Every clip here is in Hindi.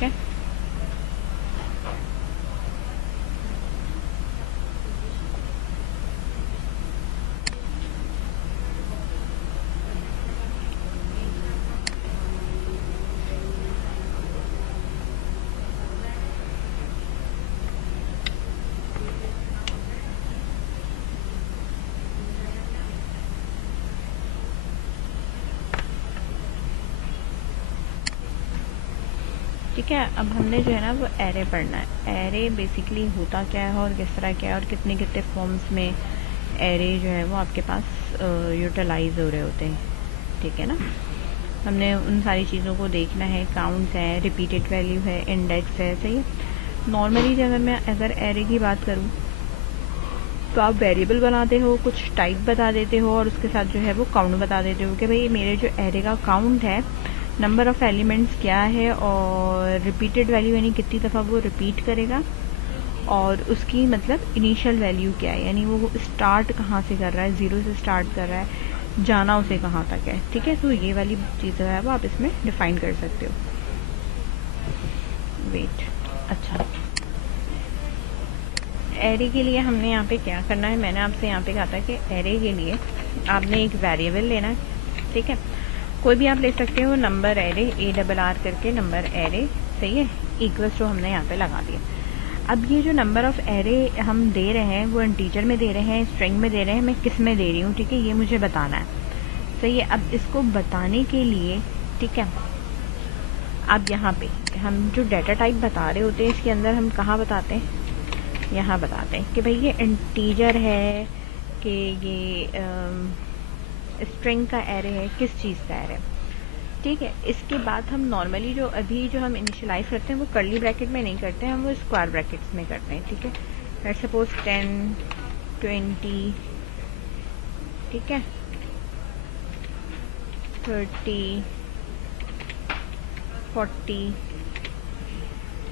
ठीक है। ठीक है, अब हमने जो है ना वो एरे पढ़ना है। एरे बेसिकली होता क्या है और किस तरह क्या है और कितने कितने फॉर्म्स में एरे जो है वो आपके पास यूटिलाइज हो रहे होते हैं। ठीक है ना, हमने उन सारी चीज़ों को देखना है। काउंट्स है, रिपीटेड वैल्यू है, इंडेक्स है, सही है। नॉर्मली अगर मैं एरे की बात करूँ तो आप वेरिएबल बनाते हो, कुछ टाइप बता देते हो और उसके साथ जो है वो काउंट बता देते हो कि भाई मेरे जो एरे का काउंट है, नंबर ऑफ एलिमेंट्स क्या है और रिपीटेड वैल्यू यानी कितनी दफ़ा वो रिपीट करेगा और उसकी मतलब इनिशियल वैल्यू क्या है, यानी वो स्टार्ट कहाँ से कर रहा है, ज़ीरो से स्टार्ट कर रहा है, जाना उसे कहाँ तक है। ठीक है, तो ये वाली चीज़ है वो आप इसमें डिफाइन कर सकते हो। वेट, अच्छा, एरे के लिए हमने यहाँ पे क्या करना है, मैंने आपसे यहाँ पे कहा था कि एरे के लिए आपने एक वेरिएबल लेना है। ठीक है, कोई भी आप ले सकते हो, नंबर एरे, ARR करके नंबर एरे, सही है, इक्वल्स टू हमने यहाँ पे लगा दिया। अब ये जो नंबर ऑफ एरे हम दे रहे हैं वो इंटीजर में दे रहे हैं, स्ट्रिंग में दे रहे हैं, मैं किस में दे रही हूँ, ठीक है, ये मुझे बताना है। सही है, अब इसको बताने के लिए, ठीक है, अब यहाँ पे हम जो डाटा टाइप बता रहे होते हैं इसके अंदर हम कहाँ बताते हैं, यहाँ बताते हैं कि भाई ये इंटीजर है कि ये स्ट्रिंग का एरे है, किस चीज़ का एरे है। ठीक है, इसके बाद हम नॉर्मली जो अभी जो हम इनिशियलाइज करते हैं वो कर्ली ब्रैकेट में नहीं करते हैं, हम वो स्क्वायर ब्रैकेट्स में करते हैं। ठीक है, लेट्स सपोज 10, 20, ठीक है, 30, 40,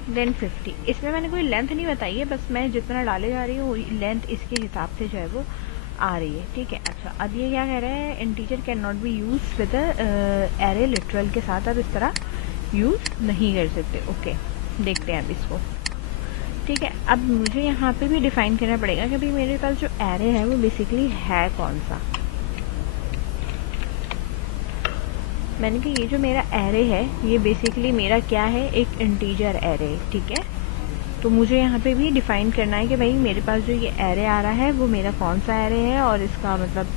देन 50। इसमें मैंने कोई लेंथ नहीं बताई है, बस मैं जितना डाले जा रही हूँ लेंथ इसके हिसाब से जो है वो आ रही है। ठीक है, अच्छा, अब ये क्या कह रहा है, integer can not be use with array literal के साथ आप इस तरह यूज नहीं कर सकते। ओके, देखते हैं अब इसको। ठीक है, अब मुझे यहाँ पे भी डिफाइन करना पड़ेगा कि भाई मेरे पास जो एरे है वो बेसिकली है कौन सा। मैंने कहा ये जो मेरा एरे है ये बेसिकली मेरा क्या है, एक इंटीजर एरे। ठीक है, तो मुझे यहाँ पे भी डिफाइन करना है कि भाई मेरे पास जो ये एरे आ रहा है वो मेरा कौन सा एरे है और इसका मतलब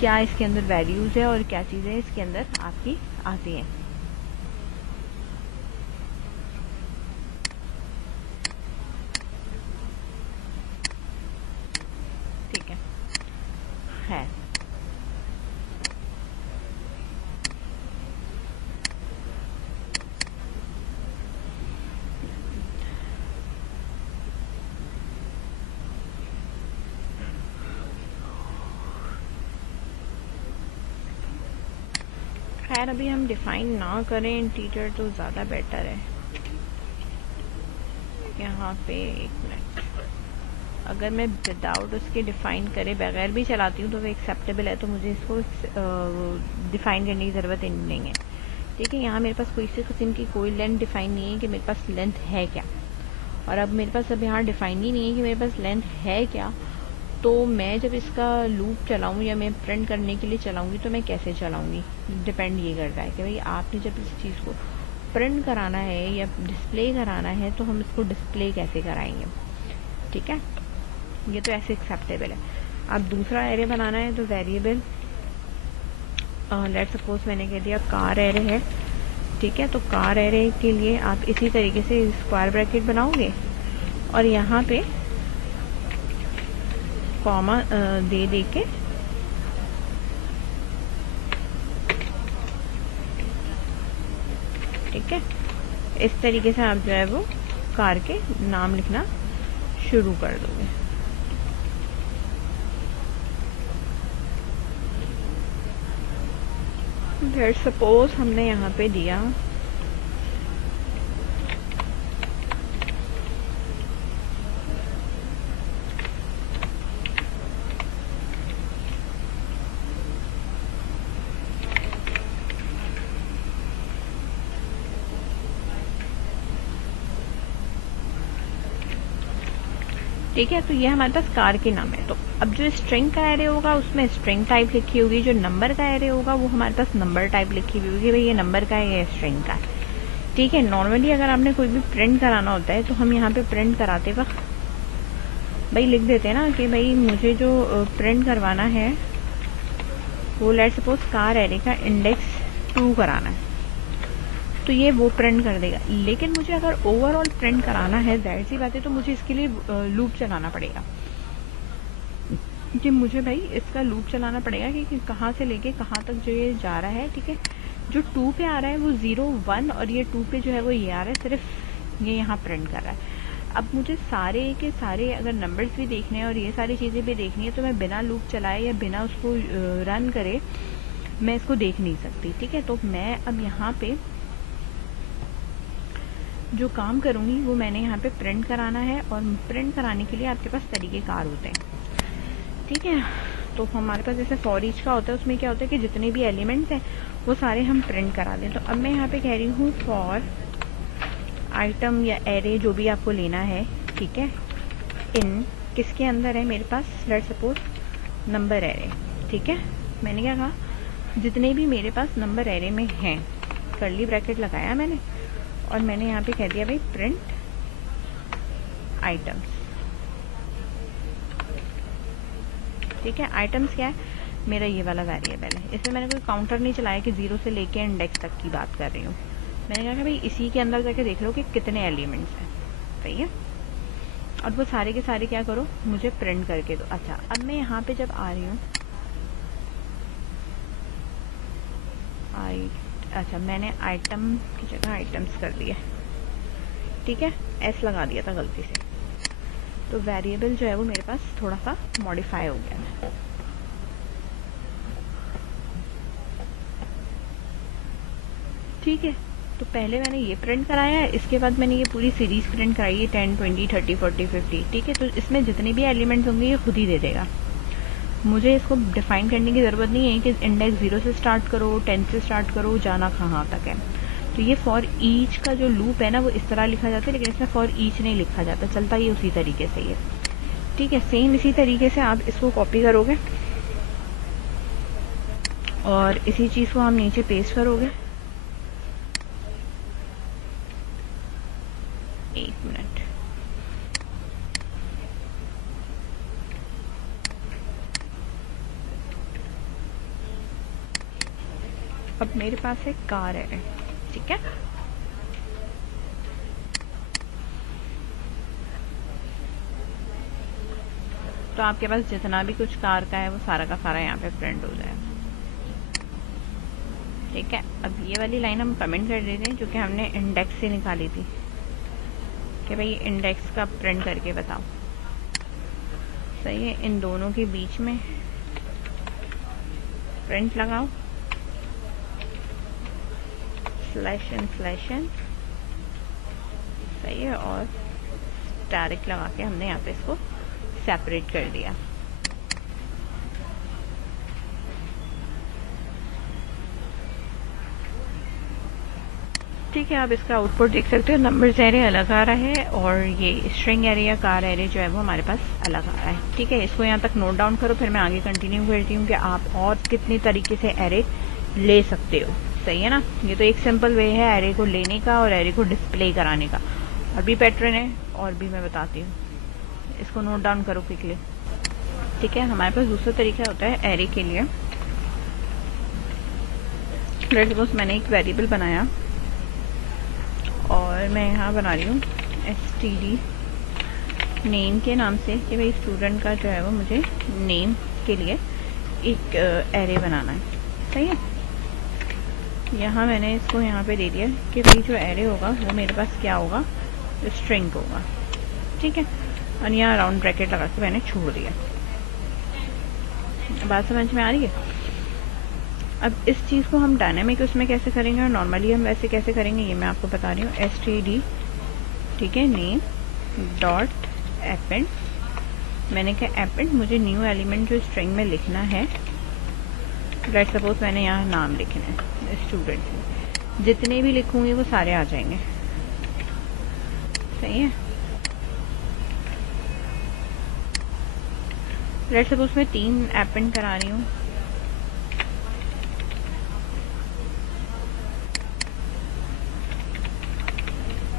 क्या इसके अंदर वैल्यूज़ है और क्या चीज़ें इसके अंदर आपकी आती हैं। ठीक है, खैर अभी हम डिफाइन ना करें इंटीजर तो ज़्यादा बेटर है। यहाँ पे एक मिनट, अगर मैं विदाउट उसके डिफाइन करे बगैर भी चलाती हूँ तो वो एक्सेप्टेबल है, तो मुझे इसको डिफाइन करने की ज़रूरत ही नहीं है। ठीक है, यहाँ मेरे पास कोई से किस्म की कोई लेंथ डिफाइन नहीं है कि मेरे पास लेंथ है क्या, और अब मेरे पास अब यहाँ डिफाइन ही नहीं है कि मेरे पास लेंथ है क्या, तो मैं जब इसका लूप चलाऊँ या मैं प्रिंट करने के लिए चलाऊँगी तो मैं कैसे चलाऊँगी, डिपेंड ये करता है कि भाई आपने जब इस चीज़ को प्रिंट कराना है या डिस्प्ले कराना है तो हम इसको डिस्प्ले कैसे कराएंगे। ठीक है, ये तो ऐसे एक्सेप्टेबल है। अब दूसरा एरे बनाना है तो वेरिएबल, लेट्स सपोज मैंने कह दिया कार एरे है। ठीक है, तो कार एरे के लिए आप इसी तरीके से स्क्वायर ब्रैकेट बनाओगे और यहाँ पे कॉमा दे के ठीक है, इस तरीके से आप जो है वो कार के नाम लिखना शुरू कर दोगे। लेट्स सपोज हमने यहाँ पे दिया ठीक है। तो ये हमारे पास कार के नाम है। तो अब जो स्ट्रिंग का एरे होगा उसमें स्ट्रिंग टाइप लिखी होगी, जो नंबर का एरे होगा वो हमारे पास नंबर टाइप लिखी हुई होगी, भाई ये नंबर का है, ये स्ट्रिंग का है। ठीक है। नॉर्मली अगर आपने कोई भी प्रिंट कराना होता है तो हम यहाँ पे प्रिंट कराते वक्त भाई लिख देते हैं ना कि भाई मुझे जो प्रिंट करवाना है वो लेट्स सपोज कार एरे का इंडेक्स 2 कराना है, तो ये वो प्रिंट कर देगा। लेकिन मुझे अगर ओवरऑल प्रिंट कराना है, जाहिर सी बात है, तो मुझे इसके लिए लूप चलाना पड़ेगा कि मुझे भाई इसका लूप चलाना पड़ेगा कि कहाँ से लेके कहाँ तक जो ये जा रहा है। ठीक है। जो 2 पे आ रहा है वो 0 1 और ये 2 पे जो है वो ये आ रहा है, सिर्फ ये यहाँ प्रिंट कर रहा है। अब मुझे सारे के सारे अगर नंबर्स भी देखने हैं और ये सारी चीज़ें भी देखनी है तो मैं बिना लूप चलाए या बिना उसको रन करे मैं इसको देख नहीं सकती। ठीक है। तो मैं अब यहाँ पे जो काम करूँगी वो मैंने यहाँ पे प्रिंट कराना है, और प्रिंट कराने के लिए आपके पास तरीक़ेकार होते हैं। ठीक है। तो हमारे पास जैसे फॉर ईच का होता है, उसमें क्या होता है कि जितने भी एलिमेंट्स हैं वो सारे हम प्रिंट करा दें। तो अब मैं यहाँ पे कह रही हूँ फॉर आइटम या एरे जो भी आपको लेना है, ठीक है, इन किसके अंदर है मेरे पास, लेट्स सपोज नंबर एरे। ठीक है। मैंने क्या कहा, जितने भी मेरे पास नंबर एरे में हैं, कर्ली ब्रैकेट लगाया मैंने, और मैंने यहाँ पे कह दिया भाई प्रिंट आइटम्स। ठीक है। आइटम्स क्या है, मेरा ये वाला वेरिएबल है। इसमें मैंने कोई काउंटर नहीं चलाया कि 0 से लेके इंडेक्स तक की बात कर रही हूँ। मैंने कहा कि भाई इसी के अंदर जाके देख लो कि कितने एलिमेंट्स हैं। सही है। और वो सारे के सारे क्या करो, मुझे प्रिंट करके दो। अच्छा, अब मैं यहाँ पे जब आ रही हूँ, अच्छा मैंने आइटम की जगह आइटम्स कर दिया। ठीक है। एस लगा दिया था गलती से, तो वेरिएबल जो है वो मेरे पास थोड़ा सा मॉडिफाई हो गया है। ठीक है। तो पहले मैंने ये प्रिंट कराया है, इसके बाद मैंने ये पूरी सीरीज प्रिंट कराई है 10 20 30 40 50। ठीक है। तो इसमें जितने भी एलिमेंट्स होंगे ये खुद ही दे देगा, मुझे इसको डिफाइन करने की ज़रूरत नहीं है कि इंडेक्स 0 से स्टार्ट करो, 10 से स्टार्ट करो, जाना कहाँ तक है। तो ये फॉर ईच का जो लूप है ना वो इस तरह लिखा जाता है, लेकिन इसमें फॉर ईच नहीं लिखा जाता, चलता ये उसी तरीके से ही है। ठीक है। सेम इसी तरीके से आप इसको कॉपी करोगे और इसी चीज़ को हम नीचे पेस्ट करोगे। एक मिनट, अब मेरे पास एक कार है। ठीक है। तो आपके पास जितना भी कुछ कार का है वो सारा का सारा यहाँ पे प्रिंट हो जाएगा। ठीक है। अब ये वाली लाइन हम कमेंट कर देते हैं जो कि हमने इंडेक्स से निकाली थी कि भाई इंडेक्स का प्रिंट करके बताओ। सही है। इन दोनों के बीच में प्रिंट लगाओ, स्लैश एन। सही है। और डायरेक्ट लगा के हमने यहाँ पे इसको सेपरेट कर दिया। ठीक है। आप इसका आउटपुट देख सकते हो, नंबर्स एरे अलग आ रहा है और ये स्ट्रिंग एरे या कार एरे जो है वो हमारे पास अलग आ रहा है। ठीक है। इसको यहाँ तक नोट डाउन करो, फिर मैं आगे कंटिन्यू करती हूँ कि आप और कितने तरीके से एरे ले सकते हो। सही है ना। ये तो एक सिंपल वे है एरे को लेने का और एरे को डिस्प्ले कराने का, और भी पैटर्न है और भी मैं बताती हूँ, इसको नोट डाउन करो क्विकली। ठीक है। हमारे पास दूसरा तरीका होता है एरे के लिए। लेट्स सपोज मैंने एक वेरिएबल बनाया और मैं यहाँ बना रही हूँ std नेम के नाम से कि भाई स्टूडेंट का जो है वो मुझे नेम के लिए एक एरे बनाना है। सही है। यहाँ मैंने इसको यहाँ पे दे दिया कि भाई जो एरे होगा वो मेरे पास क्या होगा, स्ट्रिंग होगा। ठीक है। और यहाँ राउंड ब्रैकेट लगा के मैंने छोड़ दिया। बात समझ में आ रही है। अब इस चीज़ को हम डायनामिक उसमें कैसे करेंगे और नॉर्मली हम वैसे कैसे करेंगे ये मैं आपको बता रही हूँ। std ठीक है नेम डॉट एपेंड, मैंने कहा एपेंड मुझे न्यू एलिमेंट जो स्ट्रिंग में लिखना है, लेट्स सपोज मैंने यहाँ नाम लिखना है स्टूडेंट, जितने भी लिखूंगी वो सारे आ जाएंगे। सही है। लेट्स सपोज मैं 3 अपेंड करा रही हूँ,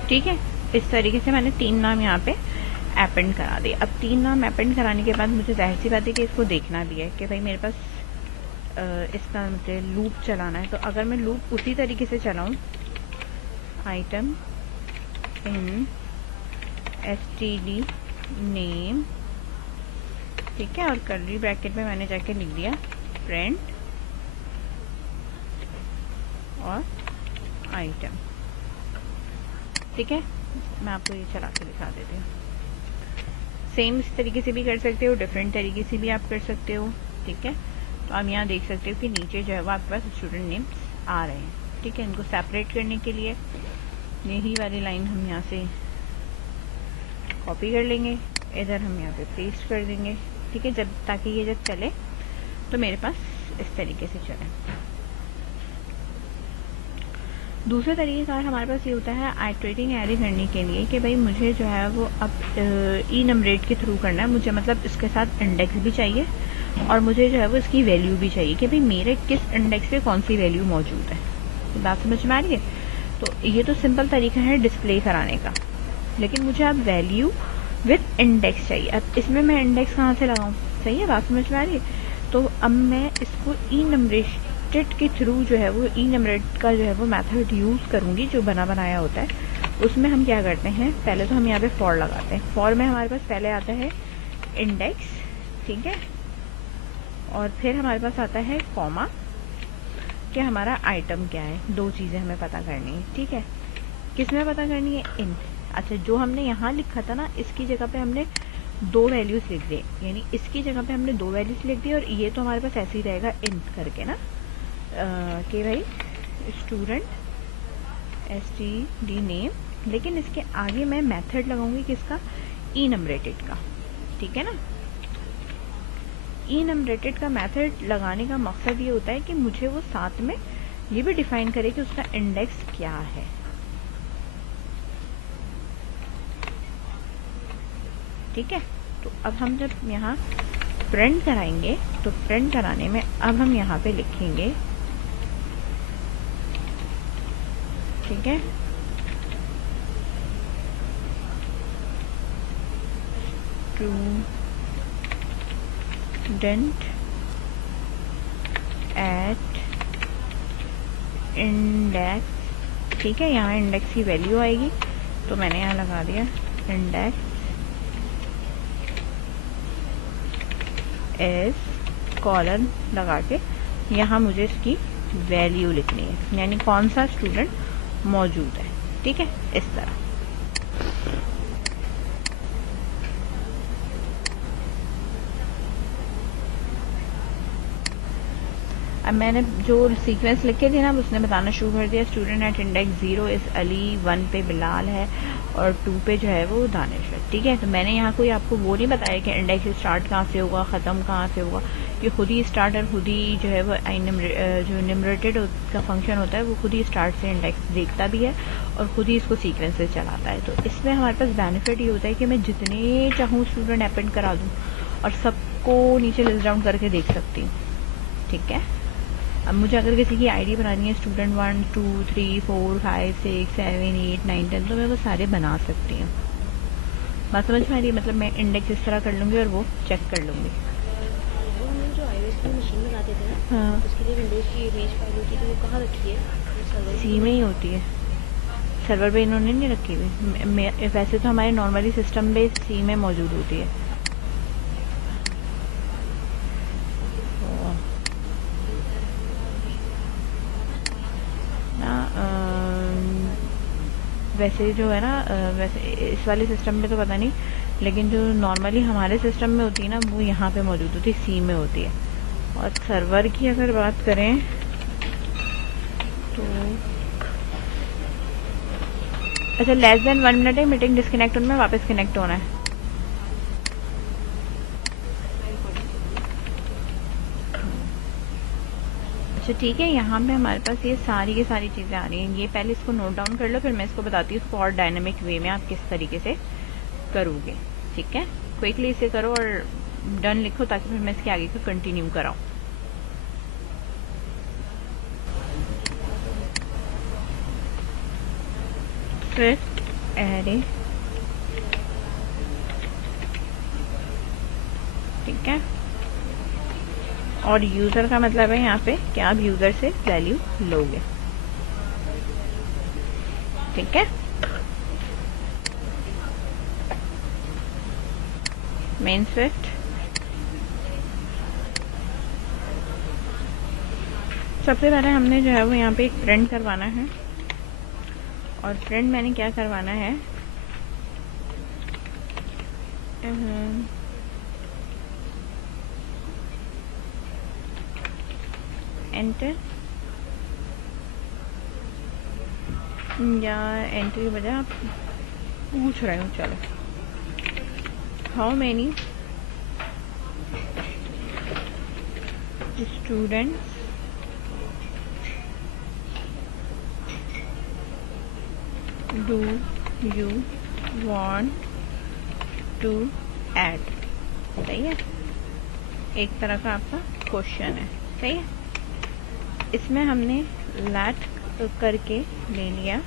ठीक है। इस तरीके से मैंने 3 नाम यहाँ पे अपेंड करा दिए। अब 3 नाम अपेंड कराने के बाद मुझे जाहिर सी बात है कि इसको देखना भी है कि भाई मेरे पास इसका मुझे लूप चलाना है। तो अगर मैं लूप उसी तरीके से चलाऊं, आइटम इन std नेम, ठीक है, और कर्ली ब्रैकेट में मैंने जाके लिख दिया प्रिंट और आइटम, ठीक है। मैं आपको ये चला के दिखा देती हूँ। सेम इस तरीके से भी कर सकते हो, डिफरेंट तरीके से भी आप कर सकते हो, ठीक है। तो आप यहाँ देख सकते हो कि नीचे जो है वो आपके पास स्टूडेंट नेम्स आ रहे हैं, ठीक है। इनको सेपरेट करने के लिए यही वाली लाइन हम यहाँ से कॉपी कर लेंगे, इधर हम यहाँ पे पेस्ट कर देंगे, ठीक है, जब ताकि ये जब चले तो मेरे पास इस तरीके से चले। दूसरे तरीके का हमारे पास ये होता है आइटरेटिंग एरे करने के लिए कि भाई मुझे जो है वो अब इनमरेट के थ्रू करना है, मुझे मतलब इसके साथ इंडेक्स भी चाहिए और मुझे जो है वो इसकी वैल्यू भी चाहिए कि भाई मेरे किस इंडेक्स पे कौन सी वैल्यू मौजूद है। तो बात समझ में आ रही है? तो ये तो सिंपल तरीका है डिस्प्ले कराने का, लेकिन मुझे अब वैल्यू विथ इंडेक्स चाहिए। अब इसमें मैं इंडेक्स कहाँ से लगाऊं? सही है, बात समझ में आ रही है? तो अब मैं इसको इनमरेटेड के थ्रू जो है वो इनमरेट का जो है वो मेथड यूज करूंगी, जो बना बनाया होता है। उसमें हम क्या करते हैं, पहले तो हम यहाँ पे फॉर लगाते हैं। फॉर में हमारे पास पहले आता है इंडेक्स, ठीक है, और फिर हमारे पास आता है कॉमा कि हमारा आइटम क्या है। दो चीजें हमें पता करनी है, ठीक है। किसमें पता करनी है? इन। अच्छा, जो हमने यहाँ लिखा था ना, इसकी जगह पे हमने 2 वैल्यूज लिख दी, यानी इसकी जगह पे हमने 2 वैल्यूज लिख दी और ये तो हमारे पास ऐसे ही रहेगा इंट करके ना, कि भाई स्टूडेंट std नेम, लेकिन इसके आगे मैं मेथड लगाऊंगी किसका? इनमरेटेड का, ठीक है ना। इनमरेटेड का मेथड लगाने का मकसद ये होता है कि मुझे वो साथ में ये भी डिफाइन करे कि उसका इंडेक्स क्या है, ठीक है। तो अब हम जब यहाँ प्रिंट कराएंगे तो प्रिंट कराने में अब हम यहाँ पे लिखेंगे, ठीक है, स्टूडेंट एट इंडेक्स, ठीक है। यहाँ इंडेक्स की वैल्यू आएगी तो मैंने यहाँ लगा दिया इंडेक्स एस कॉलन लगा के यहाँ मुझे इसकी वैल्यू लिखनी है, यानी कौन सा स्टूडेंट मौजूद है, ठीक है, इस तरह। अब मैंने जो सीक्वेंस लिखे थे ना, उसने बताना शुरू कर दिया। Student at index 0 is Ali, 1 पे बिलाल है और 2 पे जो है वो दानिश है, ठीक है। तो मैंने यहाँ कोई आपको वो नहीं बताया कि इंडेक्स स्टार्ट कहाँ से होगा, ख़त्म कहाँ से होगा। ये खुद ही स्टार्ट और खुद ही जो है वो जो निमरेटेड का फंक्शन होता है वो खुद ही स्टार्ट से इंडेक्स देखता भी है और खुद ही इसको सीक्वेंस से चलाता है। तो इसमें हमारे पास बेनिफिट ये होता है कि मैं जितने चाहूँ स्टूडेंट अपेंड करा दूँ और सबको नीचे लिस्ट डाउन करके देख सकती हूँ, ठीक है। अब मुझे अगर किसी की आईडी बनानी है स्टूडेंट 1 2 3 4 5 6 7 8 9 10, तो मैं वो सारे बना सकती हूँ। बात समझ में आ रही है? मतलब मैं इंडेक्स इस तरह कर लूँगी और वो चेक कर लूँगी। जो iOS की मशीन लगाते थे ना, हाँ, उसके लिए विंडोज की इमेज फाइल होती थी, वो कहाँ रखी है? सी में ही होती है, सर्वर पे इन्होंने नहीं रखी हुई। वैसे तो हमारे नॉर्मली सिस्टम पे सी में मौजूद होती है। वैसे जो है ना, वैसे इस वाले सिस्टम में तो पता नहीं, लेकिन जो नॉर्मली हमारे सिस्टम में होती है ना, वो यहाँ पे मौजूद होती है, सी में होती है। और सर्वर की अगर बात करें तो अच्छा, लेस देन 1 मिनट है, मीटिंग डिस्कनेक्ट होने में वापस कनेक्ट होना है। अच्छा ठीक है, यहाँ पे हमारे पास ये सारी की सारी चीज़ें आ रही हैं। ये पहले इसको नोट डाउन कर लो, फिर मैं इसको बताती हूँ इसको और डायनेमिक वे में आप किस तरीके से करोगे, ठीक है। क्विकली इसे करो और डन लिखो ताकि फिर मैं इसके आगे का कंटिन्यू कराऊं। स्विफ्ट एरे, ठीक है। और यूजर का मतलब है यहाँ पे कि आप यूजर से वैल्यू लोगे, ठीक है। मेन स्विफ्ट, सबसे पहले हमने जो है वो यहाँ पे एक प्रिंट करवाना है। और प्रिंट मैंने क्या करवाना है, एंटर, या एंटर की बजाय आप पूछ रहे हो, चलो how many students do you want to add, सही है। एक तरह का आपका क्वेश्चन है, सही है। इसमें हमने लेट करके ले लिया,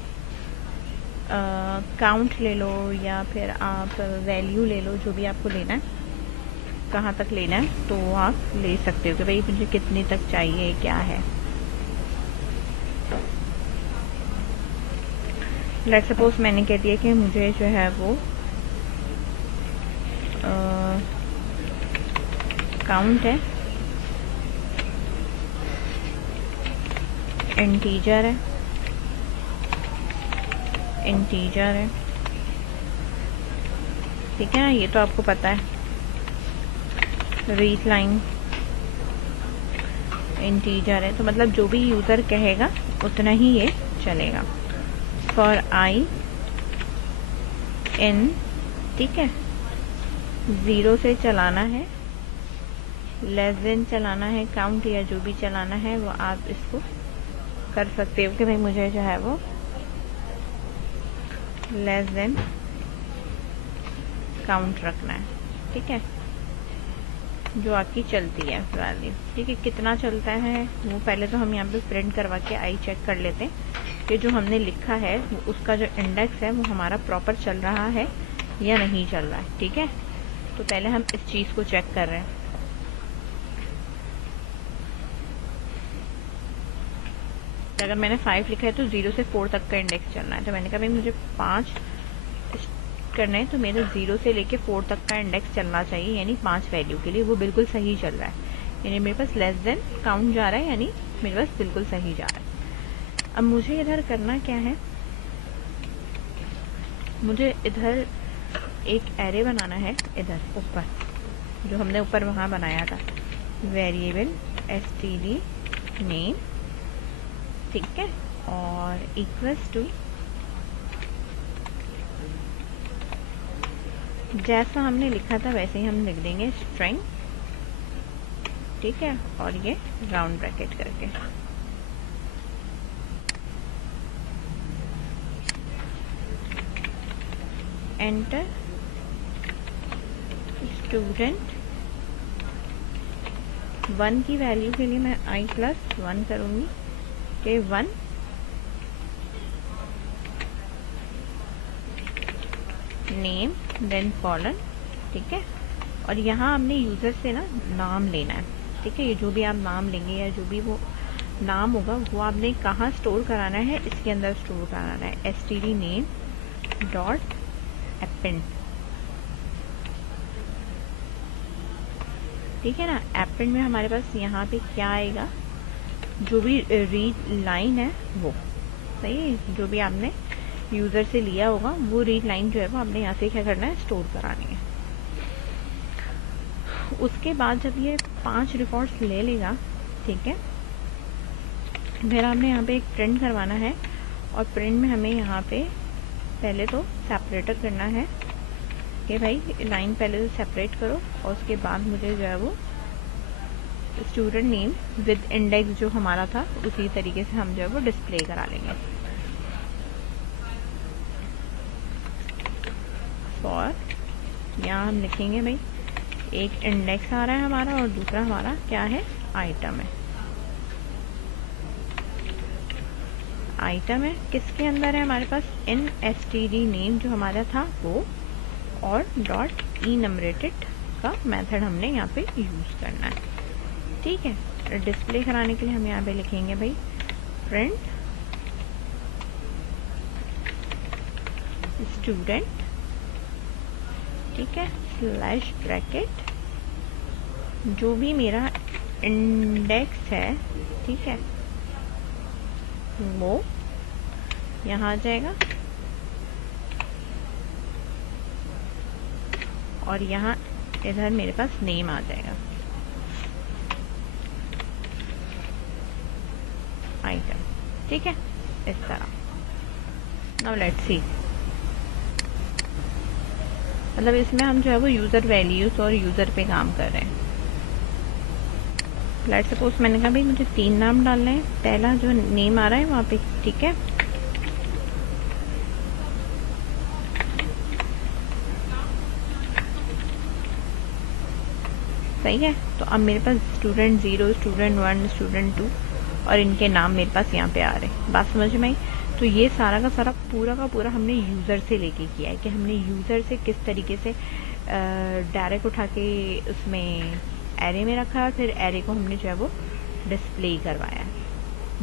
काउंट ले लो या फिर आप वैल्यू ले लो, जो भी आपको लेना है, कहाँ तक लेना है तो आप ले सकते हो कि भाई मुझे कितने तक चाहिए, क्या है। लेट्स सपोज मैंने कह दिया कि मुझे जो है वो काउंट है, इंटीजर है, इंटीजर है, ठीक है ना, ये तो आपको पता है। रीड लाइन इंटीजर है, तो मतलब जो भी यूजर कहेगा उतना ही ये चलेगा। फॉर आई इन, ठीक है, 0 से चलाना है, लेस देन चलाना है, काउंट या जो भी चलाना है वो आप इसको कर सकते हो कि भाई मुझे जो है वो लेस देन काउंट रखना है, ठीक है, जो आपकी चलती है वैल्यू, ठीक है। कितना चलता है वो पहले तो हम यहाँ पे प्रिंट करवा के आई चेक कर लेते हैं कि जो हमने लिखा है वो उसका जो इंडेक्स है वो हमारा प्रॉपर चल रहा है या नहीं चल रहा है, ठीक है। तो पहले हम इस चीज को चेक कर रहे हैं। अगर मैंने 5 लिखा है तो 0 से 4 तक का इंडेक्स चलना है, तो मैंने कहा भाई मुझे 5 करना है तो मेरे 0 से लेके 4 तक का इंडेक्स चलना चाहिए, यानी 5 वैल्यू के लिए वो बिल्कुल सही चल रहा है, यानी मेरे पास लेस देन काउंट जा रहा है, यानी मेरे पास बिल्कुल सही जा रहा है। अब मुझे इधर करना क्या है, मुझे इधर एक एरे बनाना है, इधर ऊपर जो हमने ऊपर वहां बनाया था, वेरिएबल std नेम, ठीक है, और इक्वल्स टू जैसा हमने लिखा था वैसे ही हम लिख देंगे स्ट्रिंग, ठीक है, और ये राउंड ब्रैकेट करके। एंटर, स्टूडेंट 1 की वैल्यू के लिए मैं i+1 करूंगी कि 1 नेम देन कॉलन, ठीक है। और यहाँ हमने यूजर से ना नाम लेना है, ठीक है। ये जो भी आप नाम लेंगे या जो भी वो नाम होगा वो आपने कहाँ स्टोर कराना है, इसके अंदर स्टोर कराना है, std नेम डॉट append, ठीक है ना। append में हमारे पास यहाँ पे क्या आएगा, जो भी रीड लाइन है वो, सही है, जो भी आपने यूजर से लिया होगा वो रीड लाइन जो है वो आपने यहाँ से क्या करना है, स्टोर करानी है। उसके बाद जब ये 5 रिकॉर्ड्स ले लेगा, ठीक है, फिर आपने यहाँ पे एक प्रिंट करवाना है, और प्रिंट में हमें यहाँ पे पहले तो सेपरेटर करना है कि भाई लाइन पहले तो सेपरेट करो, और उसके बाद मुझे जो है वो स्टूडेंट नेम विद इंडेक्स जो हमारा था उसी तरीके से हम जो है वो डिस्प्ले करा लेंगे। फॉर यहाँ हम लिखेंगे भाई एक इंडेक्स आ रहा है हमारा और दूसरा हमारा क्या है, आइटम है। आइटम है किसके अंदर है हमारे पास, इन std नेम जो हमारा था वो, और डॉट enumerated का मेथड हमने यहाँ पे यूज करना है। ठीक है, डिस्प्ले कराने के लिए हम यहाँ पे लिखेंगे भाई प्रिंट स्टूडेंट, ठीक है, स्लैश ब्रैकेट जो भी मेरा इंडेक्स है, ठीक है, वो यहाँ आ जाएगा और यहाँ इधर मेरे पास नेम आ जाएगा आइटम। ठीक है, इस तरह। नाउ लेट्स सी, मतलब इसमें हम जो है वो यूजर वैल्यूज और यूजर पे काम कर रहे हैं। लेट्स सपोज मैंने कहा भाई मुझे 3 नाम डालने हैं, पहला जो नेम आ रहा है वहाँ पे, ठीक है, सही है। तो अब मेरे पास स्टूडेंट 0, स्टूडेंट 1, स्टूडेंट 2 और इनके नाम मेरे पास यहाँ पे आ रहे हैं। बात समझ में आई? तो ये सारा का सारा पूरा का पूरा हमने यूज़र से लेके किया है कि हमने यूज़र से किस तरीके से डायरेक्ट उठा के उसमें एरे में रखा, फिर एरे को हमने जो है वो डिस्प्ले करवाया है।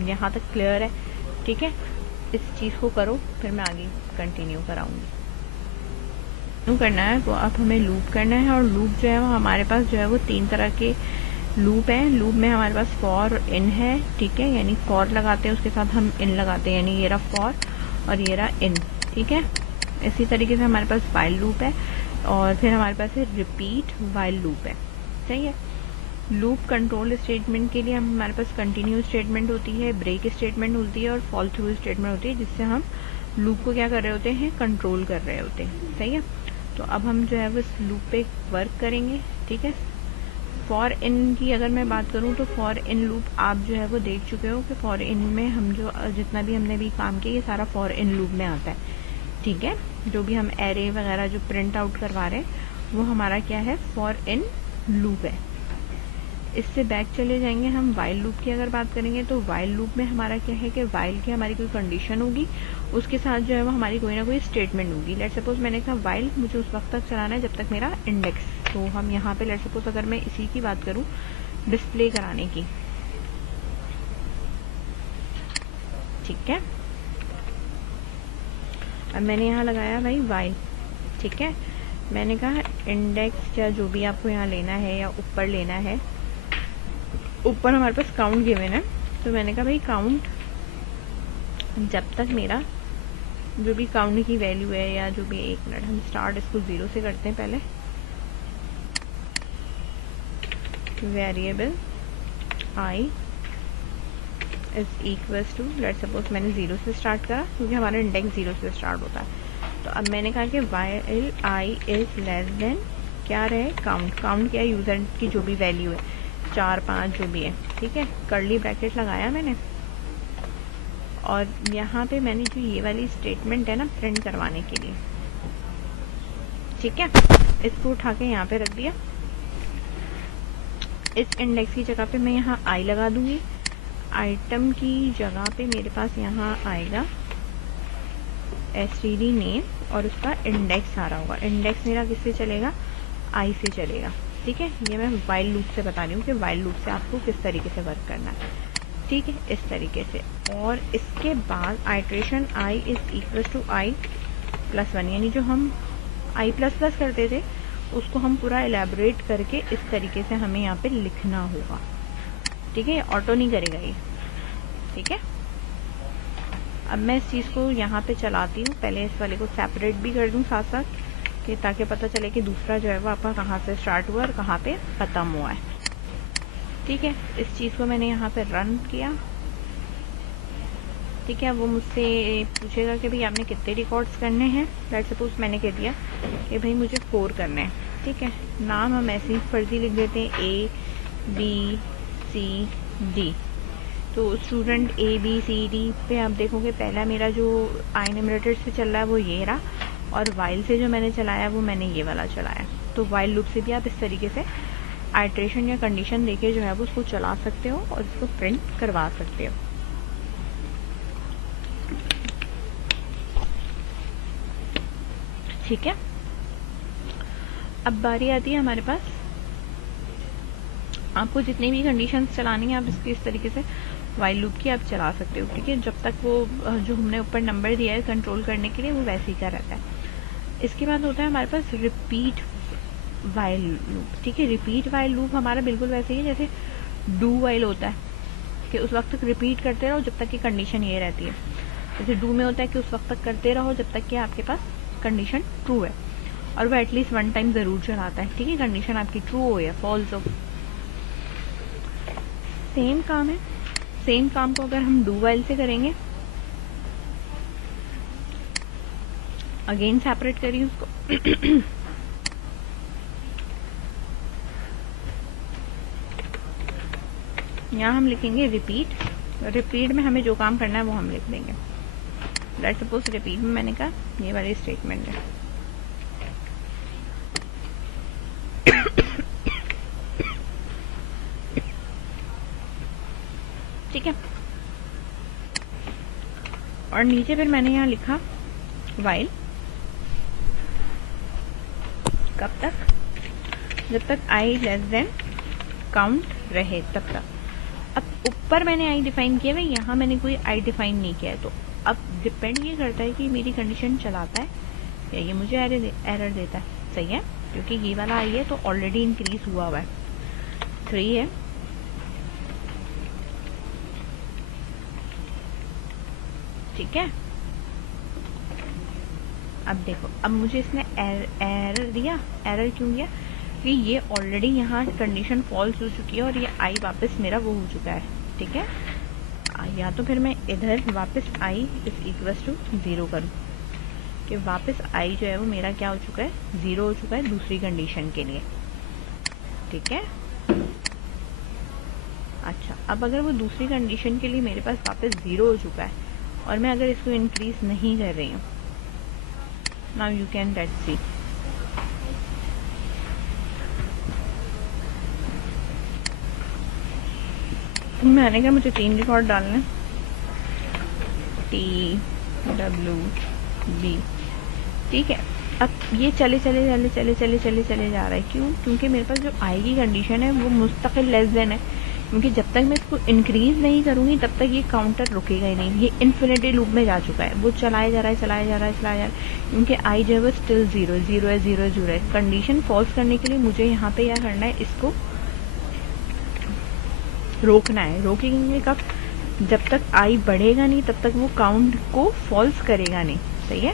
यहाँ तक क्लियर है? ठीक है, इस चीज़ को करो, फिर मैं आगे कंटिन्यू कराऊंगी। करना है तो अब हमें लूप करना है, और लूप जो है वो हमारे पास जो है वो 3 तरह के लूप है। लूप में हमारे पास फॉर इन है, ठीक है, यानी फॉर लगाते हैं उसके साथ हम इन लगाते हैं, यानी ये रहा फॉर और ये रहा इन। ठीक है, इसी तरीके से हमारे पास वाइल लूप है, और फिर हमारे पास है रिपीट वाइल लूप है। सही है। लूप कंट्रोल स्टेटमेंट के लिए हमारे पास कंटिन्यू स्टेटमेंट होती है, ब्रेक स्टेटमेंट होती है और फॉल थ्रू स्टेटमेंट होती है, जिससे हम लूप को क्या कर रहे होते हैं, कंट्रोल कर रहे होते हैं। सही है। तो अब हम जो है वो इस लूप पे वर्क करेंगे। ठीक है, फॉर इन की अगर मैं बात करूं तो फॉर इन लूप आप जो है वो देख चुके हो कि फॉर इन में हम जो जितना भी हमने भी काम किया ये सारा फॉर इन लूप में आता है। ठीक है, जो भी हम एरे वगैरह जो प्रिंट आउट करवा रहे हैं वो हमारा क्या है, फॉर इन लूप है। इससे बैक चले जाएंगे हम, वाइल लूप की अगर बात करेंगे तो वाइल लूप में हमारा क्या है कि वाइल की हमारी कोई कंडीशन होगी, उसके साथ जो है वो हमारी कोई ना कोई स्टेटमेंट होगी। लेट सपोज मैंने कहा वाइल मुझे उस वक्त तक चलाना है जब तक मेरा इंडेक्स, तो हम यहाँ पे लेट सपोज अगर मैं इसी की बात करूँ डिस्प्ले कराने की, ठीक है, अब मैंने यहाँ लगाया भाई वाइल। ठीक है, मैंने कहा इंडेक्स या जो भी आपको यहाँ लेना है या ऊपर लेना है, ऊपर हमारे पास काउंट गिवन है, तो मैंने कहा भाई काउंट जब तक मेरा जो भी काउंट की वैल्यू है या जो भी, एक मिनट हम स्टार्ट इसको 0 से करते हैं पहले। Variable I is equals to, let suppose मैंने 0 से स्टार्ट करा क्योंकि हमारा इंडेक्स 0 से स्टार्ट होता है। तो अब मैंने कहा कि while I is less than क्या रहे, काउंट। काउंट क्या है, यूजर की जो भी वैल्यू है, 4, 5 जो भी है। ठीक है, कर्ली ब्रैकेट लगाया मैंने, और यहाँ पे मैंने जो ये वाली स्टेटमेंट है ना प्रिंट करवाने के लिए, ठीक है, इसको उठा के यहाँ पे रख दिया। इस इंडेक्स की जगह पे मैं यहाँ आई लगा दूंगी, आइटम की जगह पे मेरे पास यहाँ आएगा std नेम और उसका इंडेक्स आ रहा होगा। इंडेक्स मेरा किससे चलेगा, आई से चलेगा। ठीक है, ये मैं वाइल लूप से बता रही हूँ कि वाइल लूप से आपको किस तरीके से वर्क करना है। ठीक है, इस तरीके से। और इसके बाद iteration I is equal to I plus 1, यानी जो हम आई प्लस प्लस करते थे उसको हम पूरा एलैबोरेट करके इस तरीके से हमें यहाँ पे लिखना होगा। ठीक है, ऑटो नहीं करेगा ये। ठीक है, अब मैं इस चीज़ को यहाँ पे चलाती हूँ, पहले इस वाले को सेपरेट भी कर दूँ साथ साथ, कि ताकि पता चले कि दूसरा जो है वो आपका कहाँ से स्टार्ट हुआ और कहाँ पे ख़त्म हुआ है। ठीक है, इस चीज़ को मैंने यहाँ पे रन किया। ठीक है, वो मुझसे पूछेगा कि भाई आपने कितने रिकॉर्ड्स करने हैं। लेट सपोज मैंने कह दिया कि भाई मुझे 4 करने हैं। ठीक है, नाम हम ऐसे ही फर्जी लिख देते हैं, ABCD। तो स्टूडेंट ABCD पे आप देखोगे पहला मेरा जो enumerated से चल रहा है वो ये रहा, और वाइल से जो मैंने चलाया वो मैंने ये वाला चलाया। तो वाइल लूप से भी आप इस तरीके से आइट्रेशन या कंडीशन देके जो है वो उसको चला सकते हो और इसको प्रिंट करवा सकते हो। ठीक है, अब बारी आती है हमारे पास, आपको जितनी भी कंडीशंस चलानी है आप इसकी इस तरीके से वाइल लूप की आप चला सकते हो। ठीक है, जब तक वो जो हमने ऊपर नंबर दिया है कंट्रोल करने के लिए वो वैसे ही का रहता है। इसके बाद होता है हमारे पास रिपीट वाइल लूप। ठीक है, रिपीट वाइल लूप हमारा बिल्कुल वैसे ही जैसे डू वाइल होता है कि उस वक्त तक रिपीट करते रहो जब तक कि कंडीशन ये रहती है। जैसे डू में होता है कि उस वक्त तक करते रहो जब तक कि आपके पास कंडीशन ट्रू है, और वो एटलीस्ट 1 टाइम जरूर चलाता है। ठीक है, कंडीशन आपकी ट्रू हो या फॉल्स हो, सेम काम है। सेम काम को अगर हम डू वाइल से करेंगे, अगेन सेपरेट करिए उसको यहाँ हम लिखेंगे रिपीट। रिपीट में हमें जो काम करना है वो हम लिख देंगे। लेट सपोज रिपीट में मैंने कहा ये वाली स्टेटमेंट है। ठीक है, और नीचे फिर मैंने यहाँ लिखा वाइल कब तक, जब तक आई लेस देन काउंट रहे तब तक। अब ऊपर मैंने आई डिफाइन किया है, यहाँ मैंने कोई आई डिफाइन नहीं किया है, तो अब डिपेंड ये करता है कि मेरी कंडीशन चलाता है या ये मुझे एरर देता है। सही है, क्योंकि ये वाला आई है तो ऑलरेडी इंक्रीज हुआ हुआ है, 3 है। ठीक है, अब देखो, अब मुझे इसने एरर दिया। एरर क्यों दिया? कि ये ऑलरेडी यहाँ कंडीशन फॉल्स हो चुकी है और ये आई वापस मेरा वो हो चुका है। ठीक है, या तो फिर मैं इधर वापस आई इज इक्वल्स टू 0 करूँ कि वापस आई जो है वो मेरा क्या हो चुका है, 0 हो चुका है दूसरी कंडीशन के लिए। ठीक है, अच्छा, अब अगर वो दूसरी कंडीशन के लिए मेरे पास वापस 0 हो चुका है और मैं अगर इसको इंक्रीज नहीं कर रही हूँ, now you can let's see, मैंने कहा मुझे 3 रिकॉर्ड डालने, TWB। ठीक है, अब ये चले जा रहा है। क्यों? क्योंकि मेरे पास जो आई की कंडीशन है वो मुस्तकिल लेस देन है, क्योंकि जब तक मैं इसको इंक्रीज नहीं करूंगी तब तक ये काउंटर रुकेगा ही नहीं। ये इन्फिनिटी लूप में जा चुका है, वो चलाया जा रहा है, क्योंकि आई जो है वो स्टिल 0 है। कंडीशन फॉल्स करने के लिए मुझे यहाँ पे क्या करना है, इसको रोकना है। रोकेंगे कब? जब तक आई बढ़ेगा नहीं तब तक वो काउंट को फॉल्स करेगा नहीं। सही है,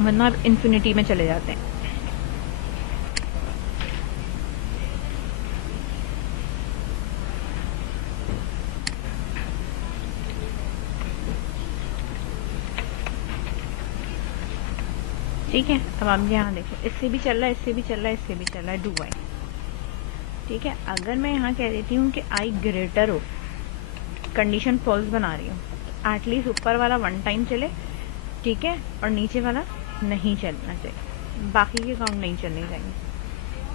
वरना आप इन्फिनिटी में चले जाते हैं। ठीक है, अब आप यहाँ देखो, इससे भी चल रहा है, इससे भी चल रहा है, डू वाइल। ठीक है, अगर मैं यहाँ कह देती हूँ कि आई ग्रेटर हो, कंडीशन फॉल्स बना रही हूँ, एटलीस्ट ऊपर वाला 1 टाइम चले। ठीक है, और नीचे वाला नहीं चलना चाहिए, बाकी के काउंट नहीं चलने चाहिए,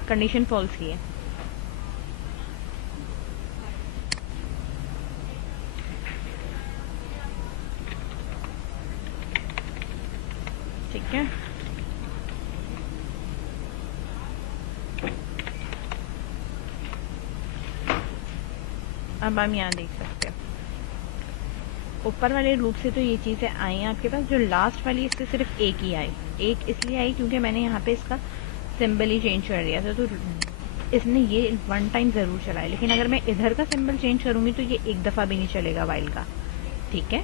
कंडीशन फॉल्स की है। ठीक है, अब हम यहाँ देख सकते हो ऊपर वाले लूप से तो ये चीजें आई हैं आपके पास, जो लास्ट वाली इससे सिर्फ एक ही आई। एक इसलिए आई क्योंकि मैंने यहाँ पे इसका सिंबल ही चेंज कर दिया था, तो इसने ये 1 टाइम जरूर चलाया। लेकिन अगर मैं इधर का सिंबल चेंज करूंगी तो ये 1 दफा भी नहीं चलेगा वाइल का। ठीक है,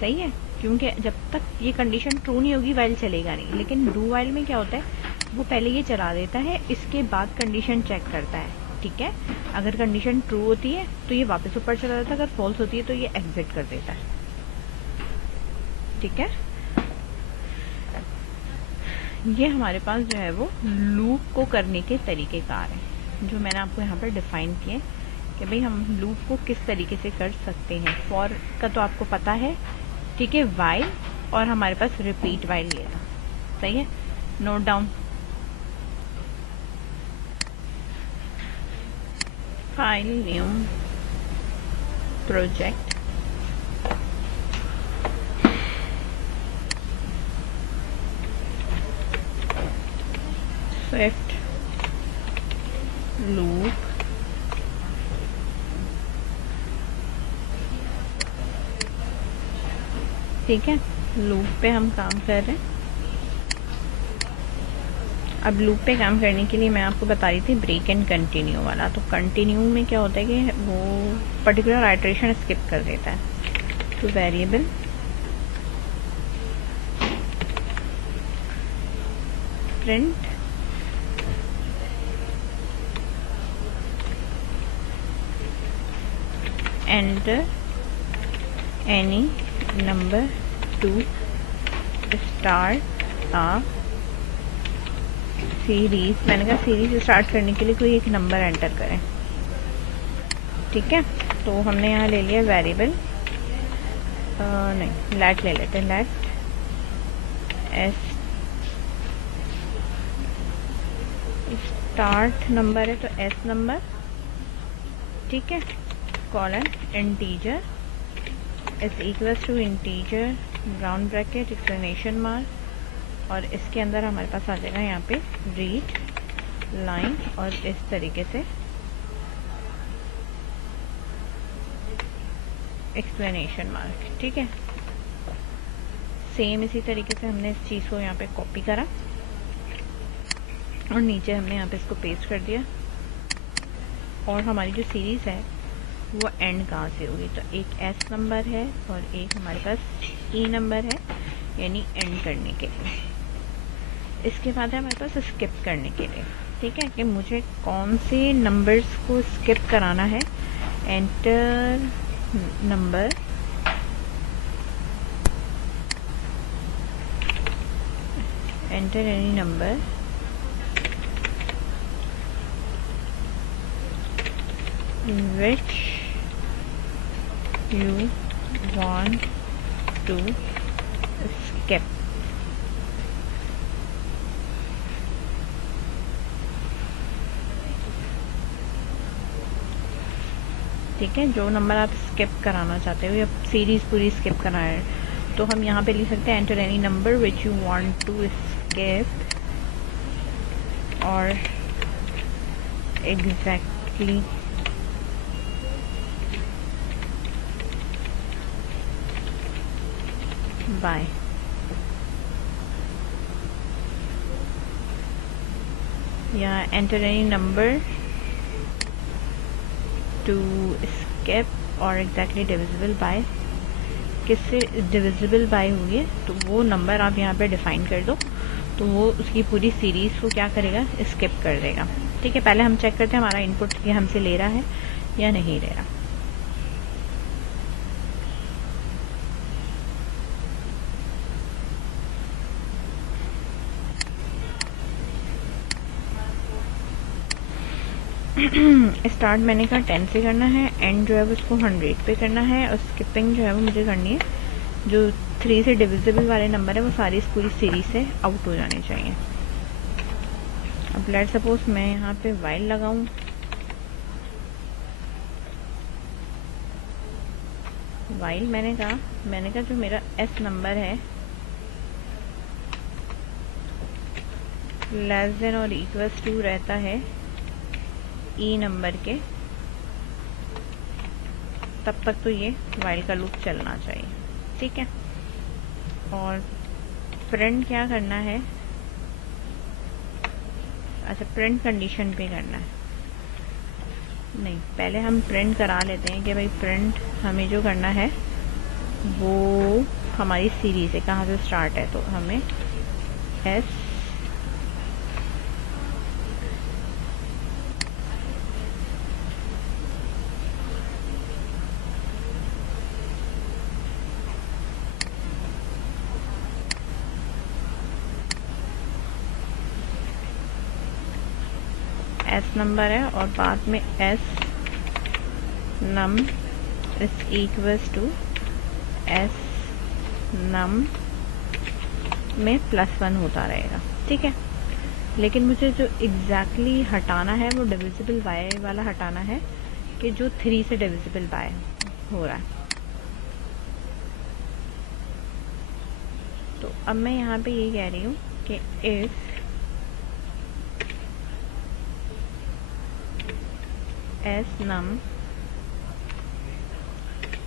सही है, क्योंकि जब तक ये कंडीशन ट्रू नहीं होगी वाइल चलेगा नहीं। लेकिन डू वाइल में क्या होता है, वो पहले ये चला देता है, इसके बाद कंडीशन चेक करता है। ठीक है, अगर कंडीशन ट्रू होती है तो ये वापस ऊपर चला जाता है, अगर फॉल्स होती है तो ये एग्जिट कर देता है। ठीक है, ये हमारे पास जो है वो लूप को करने के तरीकेकार हैं, जो मैंने आपको यहाँ पर डिफाइन किए कि भाई हम लूप को किस तरीके से कर सकते हैं। फॉर का तो आपको पता है। ठीक है, वाइल और हमारे पास रिपीट वाइल ये था। सही है, note down. File new project Swift loop ठीक है, लूप पे हम काम कर रहे हैं। अब लूप पे काम करने के लिए मैं आपको बता रही थी ब्रेक एंड कंटिन्यू वाला। तो कंटिन्यू में क्या होता है कि वो पर्टिकुलर आइटरेशन स्किप कर देता है। तो variable print enter any number to start a series. मैंने कहा सीरीज स्टार्ट करने के लिए कोई एक नंबर एंटर करें। ठीक है, तो हमने यहाँ ले लिया वेरिएबल, नहीं लेट ले लेते हैं, लेट एस स्टार्ट नंबर है तो एस नंबर। ठीक है, colon integer is equals to integer ब्राउन ब्रैकेट एक्सक्लेमेशन मार्क, और इसके अंदर हमारे पास आ जाएगा यहाँ पे रीड लाइन और इस तरीके से एक्सप्लेनेशन मार्क। ठीक है, सेम इसी तरीके से हमने इस चीज़ को यहाँ पे कॉपी करा और नीचे हमने यहाँ पे इसको पेस्ट कर दिया। और हमारी जो सीरीज़ है वो एंड कहाँ से होगी, तो एक एस नंबर है और एक हमारे पास ई नंबर है, यानी एंड करने के लिए। इसके बाद है हमारे पास स्किप करने के लिए। ठीक है, कि मुझे कौन से नंबर्स को स्किप कराना है। Enter number enter any number which you want to skip। ठीक है, जो नंबर आप स्किप कराना चाहते हो या सीरीज पूरी स्किप कराना है, तो हम यहाँ पे लिख सकते हैं enter any number which you want to skip, और एग्जैक्टली बाय। या enter any number to skip और एग्जैक्टली डिविजिबल बाय। किससे डिविजिबल बाय हुई है, तो वो नंबर आप यहाँ पे डिफाइन कर दो, तो वो उसकी पूरी सीरीज को क्या करेगा, स्किप कर देगा। ठीक है, पहले हम चेक करते हैं हमारा इनपुट ये हमसे ले रहा है या नहीं ले रहा। स्टार्ट मैंने कहा 10 से करना है, एंड जो है वो उसको 100 पे करना है, और स्किपिंग जो है वो मुझे करनी है जो 3 से डिविजिबल वाले नंबर है वो सारी इस पूरी सीरीज से आउट हो जाने चाहिए। अब लेट सपोज मैं यहाँ पे वाइल लगाऊं, वाइल मैंने कहा जो मेरा एस नंबर है लेस देन और इक्वल्स टू रहता है ई नंबर के, तब तक तो ये वाइल का लूप चलना चाहिए। ठीक है, और प्रिंट क्या करना है, अच्छा प्रिंट कंडीशन पे करना है, नहीं पहले हम प्रिंट करा लेते हैं कि भाई प्रिंट हमें जो करना है वो हमारी सीरीज है कहाँ से स्टार्ट है, तो हमें एस नंबर है और बाद में S num is equals to S num में +1 होता रहेगा, ठीक है। लेकिन मुझे जो एग्जैक्टली हटाना है वो डिविजिबल बाय वाला हटाना है, कि जो 3 से डिविजिबल बाय हो रहा है। तो अब मैं यहाँ पे ये कह रही हूँ कि इफ एस नम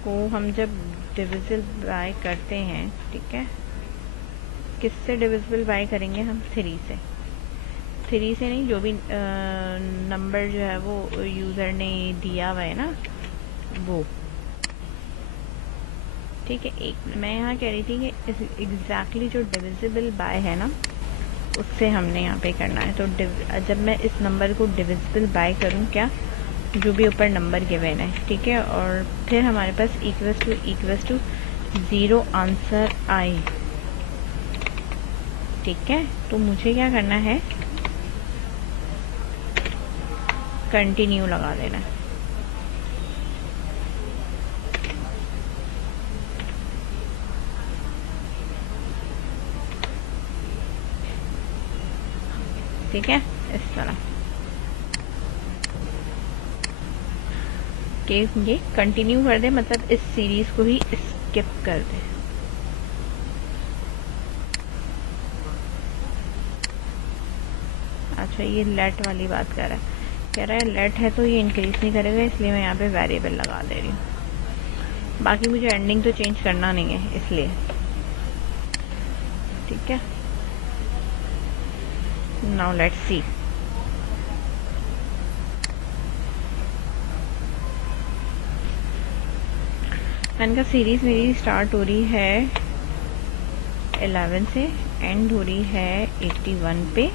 को हम जब डिविजिबल बाय करते हैं, ठीक है, किससे डिविजिबल बाय करेंगे हम? 3 से। 3 से नहीं, जो भी नंबर जो है वो यूज़र ने दिया हुआ है ना, वो, ठीक है। एक मैं यहाँ कह रही थी कि एग्जैक्टली जो डिविजिबल बाय है ना, उससे हमने यहाँ पे करना है। तो जब मैं इस नंबर को डिविजिबल बाय करूँ, क्या, जो भी ऊपर नंबर गिवन है, ठीक है, और फिर हमारे पास इक्वल्स टू 0 आंसर आए, ठीक है, तो मुझे क्या करना है? कंटिन्यू लगा देना है। ठीक है, इस तरह कि ये कंटिन्यू कर दे, मतलब इस सीरीज को ही स्किप कर दे। अच्छा, ये लेट वाली बात कर रहा है, कह रहा है लेट है तो ये इंक्रीज नहीं करेगा, इसलिए मैं यहाँ पे वेरिएबल लगा दे रही हूँ। बाकी मुझे एंडिंग तो चेंज करना नहीं है, इसलिए, ठीक है। Now let's see. मैंने कहा सीरीज मेरी स्टार्ट हो रही है 11 से, एंड हो रही है 81 पे,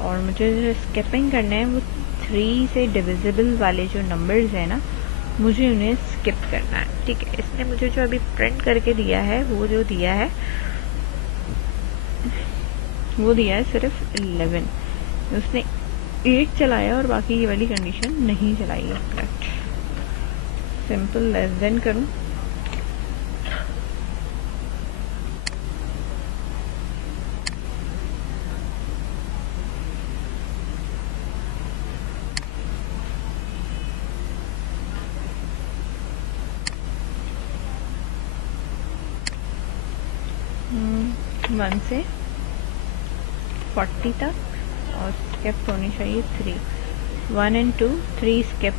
और मुझे जो स्किपिंग करना है वो 3 से डिविजिबल वाले जो नंबर्स हैं ना, मुझे उन्हें स्किप करना है, ठीक है। इसने मुझे जो अभी प्रिंट करके दिया है, वो जो दिया है वो दिया है सिर्फ 11, उसने 8 चलाया और बाकी ये वाली कंडीशन नहीं चलाई है। सिंपल लेस देन करूं, वन से 40 तक, और स्किप होनी चाहिए 3, 1 and 2, 3 स्किप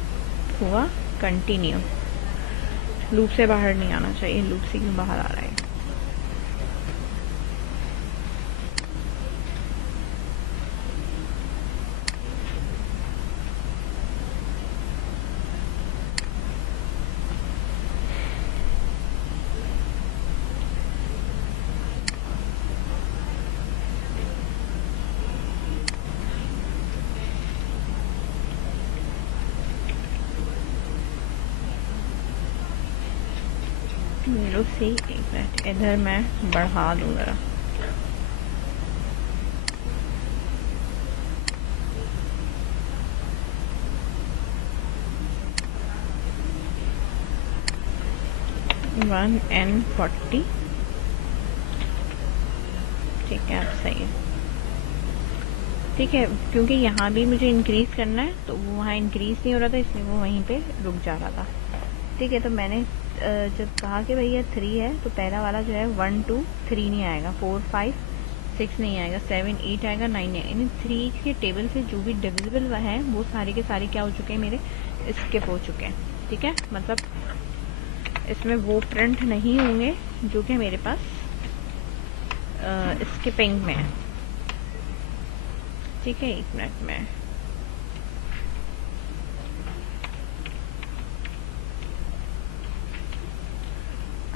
हुआ, कंटिन्यू। लूप से बाहर नहीं आना चाहिए, लूप से क्यों बाहर आ रहा है? लूप से एक मिनट इधर मैं बढ़ा दूँ जरा। वन एन 40, ठीक है, अब सही है, ठीक है, क्योंकि यहाँ भी मुझे इंक्रीज करना है, तो वो वहाँ इंक्रीज नहीं हो रहा था, इसलिए वो वहीं पे रुक जा रहा था, ठीक है। तो मैंने जब कहा कि भैया 3 है, तो पहला वाला जो है 1 2 3 नहीं आएगा, 4 5 6 नहीं आएगा, 7 8 आएगा, 9 नहीं आएगा। यानी 3 के टेबल से जो भी डिविजिबल है वो सारे के सारे क्या हो चुके हैं, मेरे स्किप हो चुके हैं, ठीक है। मतलब इसमें वो प्रिंट नहीं होंगे जो कि मेरे पास स्किपिंग में है, ठीक है। एक मिनट में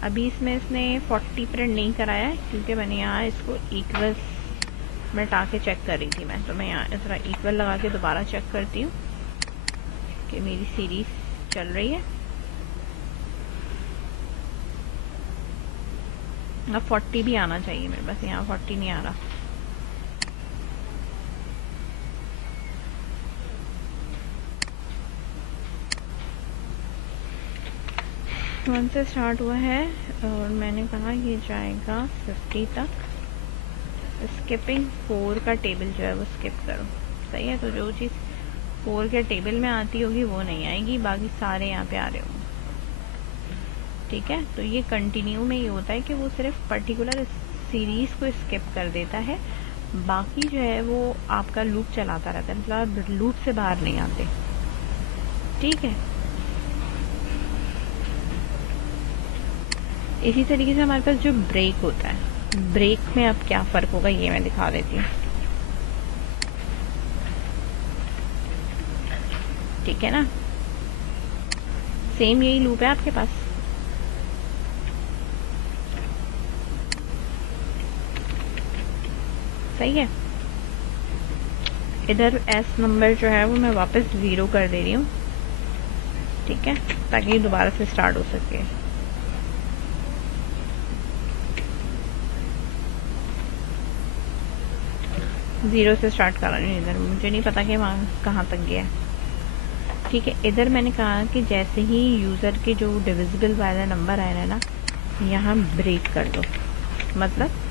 अभी इसमें इसने 40 प्रिंट नहीं कराया है, क्योंकि मैंने यहाँ इसको इक्वल्स में टाके चेक कर रही थी मैं, तो मैं यहाँ इस तरह इक्वल लगा के दोबारा चेक करती हूँ कि मेरी सीरीज चल रही है। अब 40 भी आना चाहिए मेरे पास, यहाँ 40 नहीं आ रहा। वन से स्टार्ट हुआ है और मैंने कहा ये जाएगा 50 तक, स्किपिंग 4 का टेबल जो है वो स्किप करो। सही है, तो जो चीज़ 4 के टेबल में आती होगी वो नहीं आएगी, बाकी सारे यहाँ पे आ रहे होंगे। ठीक है, तो ये कंटिन्यू में ये होता है कि वो सिर्फ पर्टिकुलर सीरीज को स्किप कर देता है, बाकी जो है वो आपका लूप चलाता रहता है, मतलब आप लूप से बाहर नहीं आते। ठीक है, इसी तरीके से हमारे पास जो ब्रेक होता है, ब्रेक में अब क्या फ़र्क होगा ये मैं दिखा देती हूँ। ठीक है ना, सेम यही लूप है आपके पास। सही है, इधर एस नंबर जो है वो मैं वापस 0 कर दे रही हूँ। ठीक है, ताकि दोबारा से स्टार्ट हो सके। ज़ीरो से स्टार्ट कर रही हूँ इधर, मुझे नहीं पता कि वहाँ कहाँ तक गया। ठीक है, इधर मैंने कहा कि जैसे ही यूज़र के जो डिविजिबल वाला नंबर आया ना, यहाँ ब्रेक कर दो। मतलब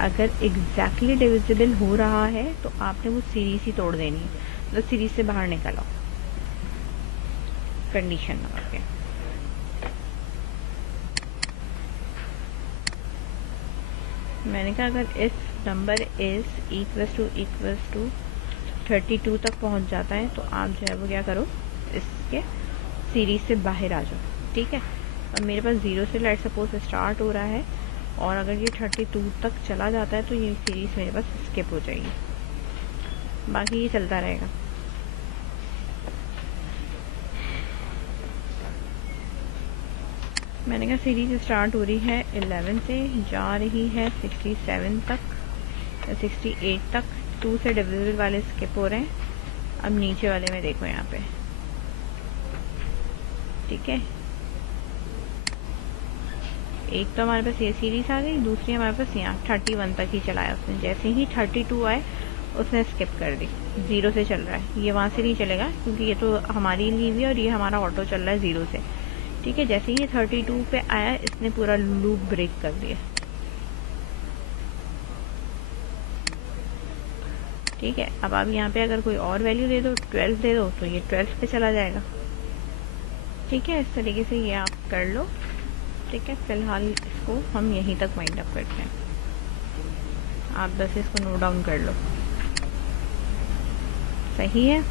अगर एग्जैक्टली डिविजिबल हो रहा है तो आपने वो सीरीज ही तोड़ देनी है, मतलब सीरीज से बाहर निकल आओ कंडीशन लगा के। मैंने कहा अगर इस नंबर इज इक्वल्स टू 32 तक पहुंच जाता है तो आप जो है वो क्या करो, इसके सीरीज से बाहर आ जाओ। ठीक है, अब मेरे पास 0 से लेट सपोज स्टार्ट हो रहा है, और अगर ये 32 तक चला जाता है तो ये सीरीज मेरे पास स्किप हो जाएगी, बाकी ये चलता रहेगा। मैंने कहा सीरीज स्टार्ट हो रही है 11 से, जा रही है 67 तक, 68 तक, 2 से डिविजिबल वाले स्किप हो रहे हैं। अब नीचे वाले में देखो यहाँ पे। ठीक है, एक तो हमारे पास ये सीरीज आ गई, दूसरी हमारे पास यहाँ 31 तक ही चलाया उसने। जैसे ही 32 आए उसने स्किप कर दी, 0 से चल रहा है, ये वहाँ से नहीं चलेगा क्योंकि ये तो हमारी ली हुई है और ये हमारा ऑटो चल रहा है 0 से। ठीक है, जैसे ही 32 पे आया इसने पूरा लूप ब्रेक कर दिया। ठीक है, अब आप यहाँ पे अगर कोई और वैल्यू दे दो, 12 दे दो, तो ये 12 पे चला जाएगा। ठीक है, इस तरीके से ये आप कर लो। ठीक है, फिलहाल इसको हम यहीं तक वाइंड अप करते हैं, आप बस इसको नोट डाउन कर लो। सही है।